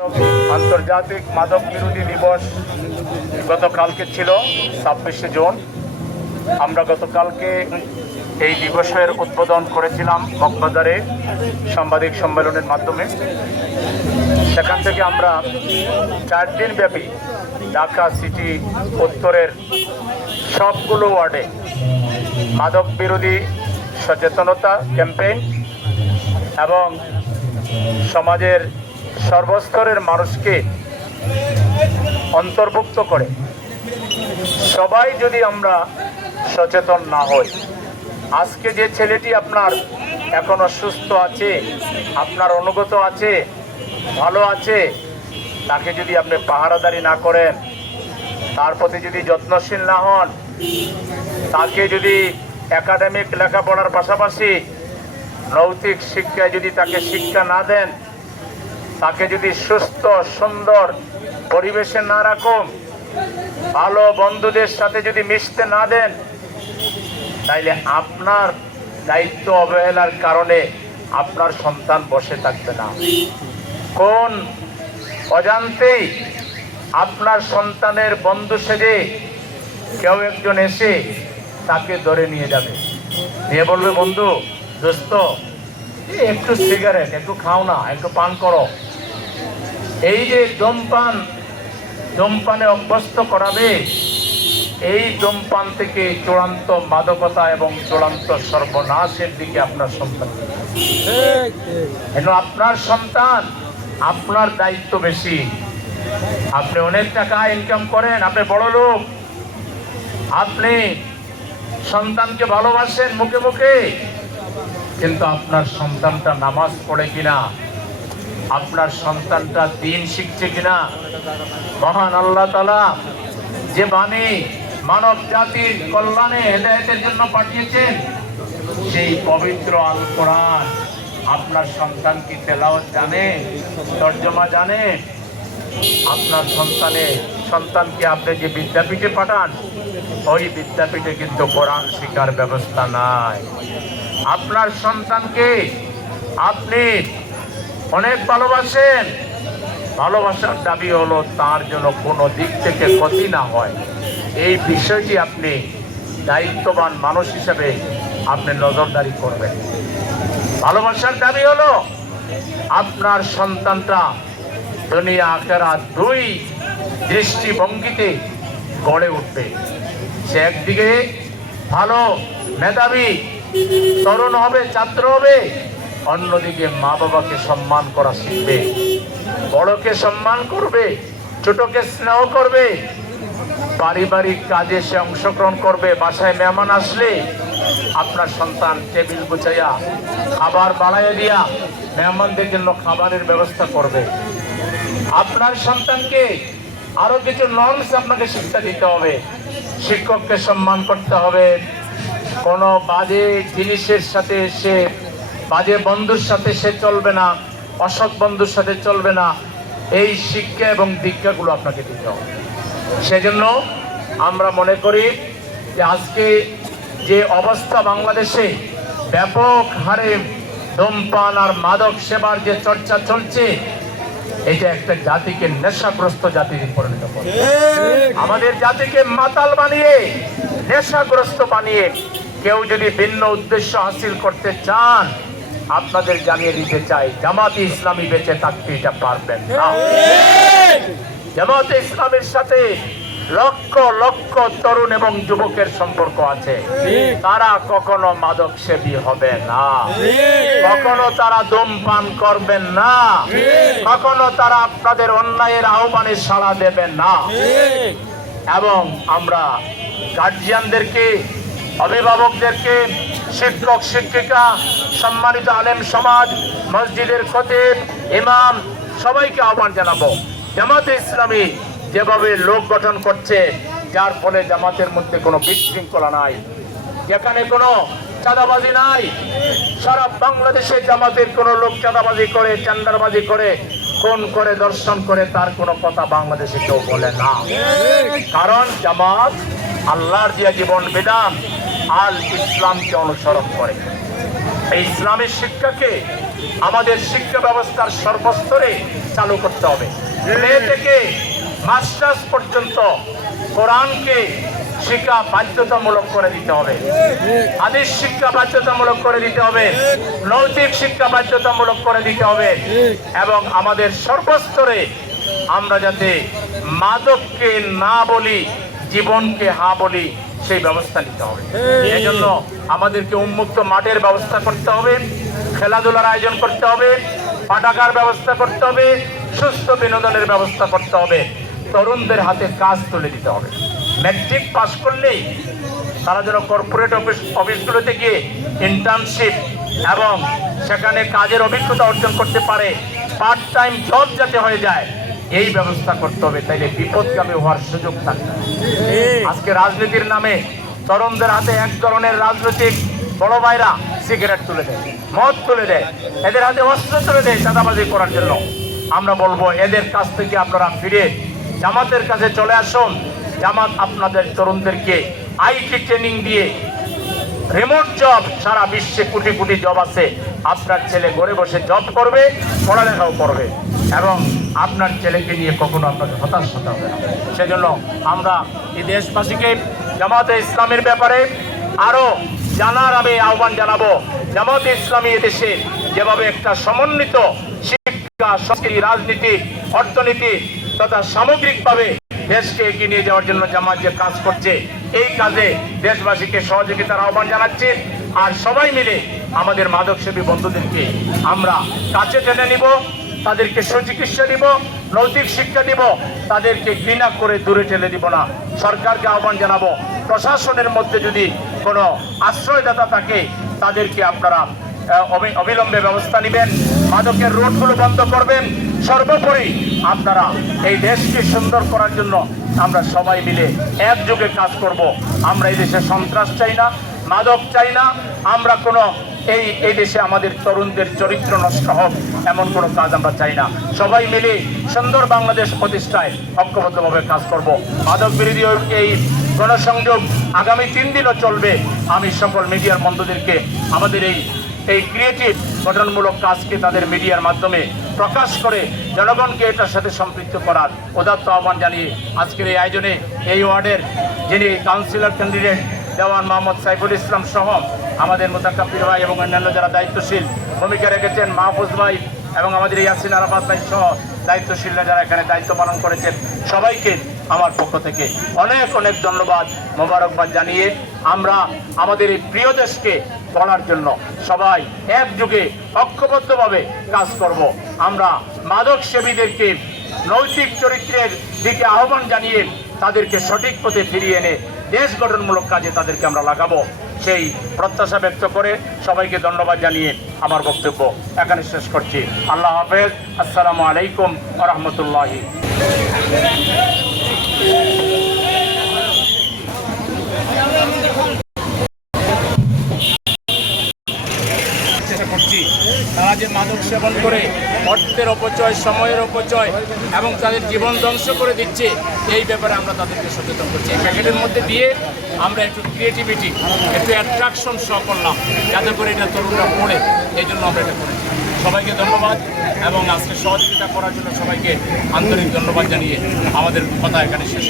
আন্তর্জাতিক মাদক বিরোধী দিবস গতকালকে ছিল 26শে জুন। আমরা গতকালকে এই দিবসের উদ্বোধন করেছিলাম মগবাজারে সাংবাদিক সম্মেলনের মাধ্যমে। সেখান থেকে আমরা 4 দিন ব্যাপী ঢাকা সিটি উত্তরের সবগুলো ওয়ার্ডে মাদক বিরোধী সচেতনতা ক্যাম্পেইন এবং সমাজের সর্বস্তরের মানুষকে অন্তর্ভুক্ত করে সবাই যদি আমরা সচেতন না হই, আজকে যে ছেলেটি আপনার এখনো সুস্থ আছে, আপনার অনুগত আছে, ভালো আছে, তাকে যদি আপনি পাহারাদারি না করেন, তার প্রতি যদি যত্নশীল না হন, তাকে যদি একাডেমিক লেখাপড়ার পাশাপাশি নৈতিক শিক্ষায় যদি তাকে শিক্ষা না দেন, তাকে যদি সুস্থ সুন্দর পরিবেশে না রাখুন, ভালো বন্ধুদের সাথে যদি মিশতে না দেন, তাইলে আপনার দায়িত্ব অবহেলার কারণে আপনার সন্তান বসে থাকবে না। কোন অজান্তেই আপনার সন্তানের বন্ধু সেজে কেউ একজন এসে তাকে ধরে নিয়ে যাবে, নিয়ে বলবে, বন্ধু দোস্ত একটু সিগারেট একটু খাও না, একটু পান করো। এই যে ধূমপানে অভ্যস্ত করাবে, এই ধূমপান থেকে চূড়ান্ত মাদকতা এবং চূড়ান্ত সর্বনাশের দিকে আপনার সন্তান। আপনার সন্তান, আপনার দায়িত্ব বেশি। আপনি অনেক টাকা ইনকাম করেন, আপনি বড় লোক, আপনি সন্তানকে ভালোবাসেন মুখে মুখে, কিন্তু আপনার সন্তানটা নামাজ পড়ে কিনা, আপনার সন্তানটা দ্বীন শিখছে কিনা? মহান আল্লাহ তাআলা যে বাণী মানব জাতির কল্যাণে হেদায়েতের জন্য পাঠিয়েছেন, সেই পবিত্র আল কোরআন আপনার সন্তান কি তেলাওয়াত জানে, তর্জমা জানে? আপনার সন্তানকে আপনি যে বিদ্যাপীঠে পাঠান, ওই বিদ্যাপীঠে কিন্তু কোরআন শিক্ষার ব্যবস্থা নাই। আপনার সন্তানকে আপনি অনেক ভালোবাসেন, ভালোবাসার দাবি হলো তার জন্য কোনো দিক থেকে ক্ষতি না হয়। এই বিষয়টি আপনি দায়িত্ববান মানুষ হিসেবে আপনি নজরদারি করবেন। ভালোবাসার দাবি হলো আপনার সন্তানটা দুনিয়া আখিরাত দুই দৃষ্টিভঙ্গিতে গড়ে উঠবে। সে একদিকে ভালো মেধাবী তরুণ হবে, ছাত্র হবে, অন্যদিকে মা বাবাকে সম্মান করা শিখবে, বড়কে সম্মান করবে, ছোটকে স্নেহ করবে, পারিবারিক কাজে সে অংশগ্রহণ করবে। বাসায় মেহমান আসলে আপনার সন্তান টেবিল গুছাইয়া খাবার বাড়াইয়া দিয়া মেহমানদের জন্য খাবারের ব্যবস্থা করবে। আপনার সন্তানকে আরো কিছু নর্মস আপনাকে শিক্ষা দিতে হবে। শিক্ষককে সম্মান করতে হবে, কোনো বাজে জিনিসের সাথে সে, বাজে বন্ধুর সাথে সে চলবে না, অসৎ বন্ধুর সাথে চলবে না। এই শিক্ষা এবং দীক্ষাগুলো আপনাকে দিতে হবে। সেজন্য আমরা মনে করি যে আজকে যে অবস্থা বাংলাদেশে ব্যাপক হারে ধূমপান আর মাদক সেবার যে চর্চা চলছে, এটা একটা জাতিকে নেশাগ্রস্ত জাতিতে পরিণত করে, আমাদের জাতিকে মাতাল বানিয়ে, নেশাগ্রস্ত বানিয়ে কেউ যদি ভিন্ন উদ্দেশ্য হাসিল করতে চান, আপনাদের জানিয়ে দিতে চাই, জামাতে ইসলামী বেঁচে থাকতে এটা পারবেন না। জামাতে ইসলামের সাথে লক্ষ লক্ষ তরুণ এবং যুবকের সম্পর্ক আছে। তারা কখনো মাদক সেবী হবে না, কখনো তারা ধূমপান করবেন না, কখনো তারা আপনাদের অন্যায়ের আহ্বানে সাড়া দেবেন না। এবং আমরা গার্জিয়ানদেরকে, অভিভাবকদেরকে, শিক্ষক শিক্ষিকা, সম্মানিত আলেম সমাজ, মসজিদের খতিব, ইমাম, সবাইকে আহ্বান জানাবো, জামাতে ইসলামী যেভাবে লোক গঠন করছে, যার ফলে জামাতের মধ্যে কোনো বিশৃঙ্খলা নাই, যেখানে কোনো চাঁদাবাজি নাই। সারা বাংলাদেশে জামাতের কোনো লোক চাঁদাবাজি করে, চান্দারবাজি করে, খুন করে, দর্শন করে, তার কোনো কথা বাংলাদেশে কেউ বলে না। কারণ জামাত আল্লাহর দিয়া জীবন বিধান আল ইসলামকে অনুসরণ করে। এই ইসলামের শিক্ষাকে আমাদের শিক্ষা ব্যবস্থার সর্বস্তরে চালু করতে হবে। প্লে থেকে মাস্টার্স পর্যন্ত কোরআনকে শিক্ষা বাধ্যতামূলক করে দিতে হবে, হাদিস শিক্ষা বাধ্যতামূলক করে দিতে হবে, নৈতিক শিক্ষা বাধ্যতামূলক করে দিতে হবে এবং আমাদের সর্বস্তরে আমরা যাতে মাদককে না বলি, জীবনকে হা বলি, সেই ব্যবস্থা নিতে হবে। এই জন্য আমাদেরকে উন্মুক্ত মাঠের ব্যবস্থা করতে হবে, খেলাধুলার আয়োজন করতে হবে, পাঠাগার ব্যবস্থা করতে হবে, সুস্থ বিনোদনের ব্যবস্থা করতে হবে, তরুণদের হাতে কাজ তুলে দিতে হবে। ম্যাট্রিক পাস করলেই তারা যেন কর্পোরেট অফিসগুলোতে গিয়ে ইন্টার্নশিপ এবং সেখানে কাজের অভিজ্ঞতা অর্জন করতে পারে, পার্ট টাইম জব যাতে হয়ে যায়, এই ব্যবস্থা করতে হবে। তাইলে বিপদগামী হওয়ার সুযোগ থাকবে। আজকে রাজনীতির নামে তরুণদের হাতে এক ধরনের রাজনৈতিক বড় ভাইরা সিগারেট তুলে দেয়, মদ তুলে দেয়, এদের হাতে অস্ত্র তুলে দেয় চাঁদাবাজি করার জন্য। আমরা বলবো এদের কাছ থেকে আপনারা ফিরে জামাতের কাছে চলে আসুন। জামাত আপনাদের তরুণদেরকে আইটি ট্রেনিং দিয়ে রিমোট জব, সারা বিশ্বে কোটি কোটি জব আছে, আপনার ছেলে ঘরে বসে জব করবে, পড়ালেখাও করবে এবং আপনার ছেলেকে নিয়ে কখনো আপনাকে হতাশ হতে হবে না। সেজন্য আমরা এই দেশবাসীকে জামাতে ইসলামের ব্যাপারে আরো জানার আমি আহ্বান জানাবো। জামাতে ইসলামী এদেশে যেভাবে একটা সমন্বিত শিক্ষা, সংস্কৃতি, রাজনীতি, অর্থনীতি তথা সামগ্রিকভাবে দেশকে এগিয়ে নিয়ে যাওয়ার জন্য জামাত যে কাজ করছে, এই কাজে দেশবাসীকে সহযোগিতার আহ্বান জানাচ্ছি। আর সবাই মিলে আমাদের মাদকসেবী বন্ধুদেরকে আমরা কাছে টেনে নিব, তাদেরকে সুচিকিৎসা দিব, নৈতিক শিক্ষা দিব, তাদেরকে ঘৃণা করে দূরে ঠেলে দিব না। সরকারকে আহ্বান জানাবো, প্রশাসনের মধ্যে যদি কোনো আশ্রয়দাতা থাকে তাদেরকে আপনারা অবিলম্বে ব্যবস্থা নেবেন, মাদকের রোডগুলো বন্ধ করবেন। সর্বোপরি আপনারা এই দেশকে সুন্দর করার জন্য আমরা সবাই মিলে একযোগে কাজ করব। আমরা এই দেশে সন্ত্রাস চাই না, মাদক চাই না, আমরা কোনো এই দেশে আমাদের তরুণদের চরিত্র নষ্ট হোক এমন কোনো কাজ আমরা চাই না। সবাই মিলে সুন্দর বাংলাদেশ প্রতিষ্ঠায় ঐক্যবদ্ধভাবে কাজ করব। মাদক বিরোধী এই গণসংযোগ আগামী 3 দিনও চলবে। আমি সকল মিডিয়ার বন্ধুদেরকে আমাদের এই ক্রিয়েটিভ গঠনমূলক কাজকে তাদের মিডিয়ার মাধ্যমে প্রকাশ করে জনগণকে এটার সাথে সম্পৃক্ত করার উদাত্ত আহ্বান জানিয়ে আজকের এই আয়োজনে এই ওয়ার্ডের যিনি কাউন্সিলর ক্যান্ডিডেট দেওয়ান মোহাম্মদ সাইফুল ইসলাম সহ আমাদের মুতাকাব্বির ভাই এবং অন্যান্য যারা দায়িত্বশীল ভূমিকা রেখেছেন, মাহফুজ ভাই এবং আমাদের ইয়াসিন আরাফাত ভাই সহ দায়িত্বশীলরা যারা এখানে দায়িত্ব পালন করেছেন, সবাইকে আমার পক্ষ থেকে অনেক অনেক ধন্যবাদ, মোবারকবাদ জানিয়ে আমরা আমাদের এই প্রিয় দেশকে গড়ার জন্য সবাই একযোগে ঐক্যবদ্ধভাবে কাজ করব। আমরা মাদক সেবীদেরকে নৈতিক চরিত্রের দিকে আহ্বান জানিয়ে তাদেরকে সঠিক পথে ফিরিয়ে এনে দেশ গঠনমূলক কাজে তাদেরকে আমরা লাগাবো, সেই প্রত্যাশা ব্যক্ত করে সবাইকে ধন্যবাদ জানিয়ে আমার বক্তব্য এখানে শেষ করছি। আল্লাহ হাফেজ। আসসালামু আলাইকুম ওয়া রাহমাতুল্লাহি। করছি তারা যে মাদক সেবন করে অর্থের অপচয়, সময়ের অপচয় এবং তাদের জীবন ধ্বংস করে দিচ্ছে, এই ব্যাপারে আমরা তাদেরকে সচেতন করছি। এই প্যাকেটের মধ্যে দিয়ে আমরা একটু ক্রিয়েটিভিটি, একটু অ্যাট্রাকশন শো করলাম যাতে করে এটা তরুণরা পড়ে, এই জন্য আমরা এটা করেছি। সবাইকে ধন্যবাদ এবং আজকে সহযোগিতা করার জন্য সবাইকে আন্তরিক ধন্যবাদ জানিয়ে আমাদের কথা এখানে শেষ।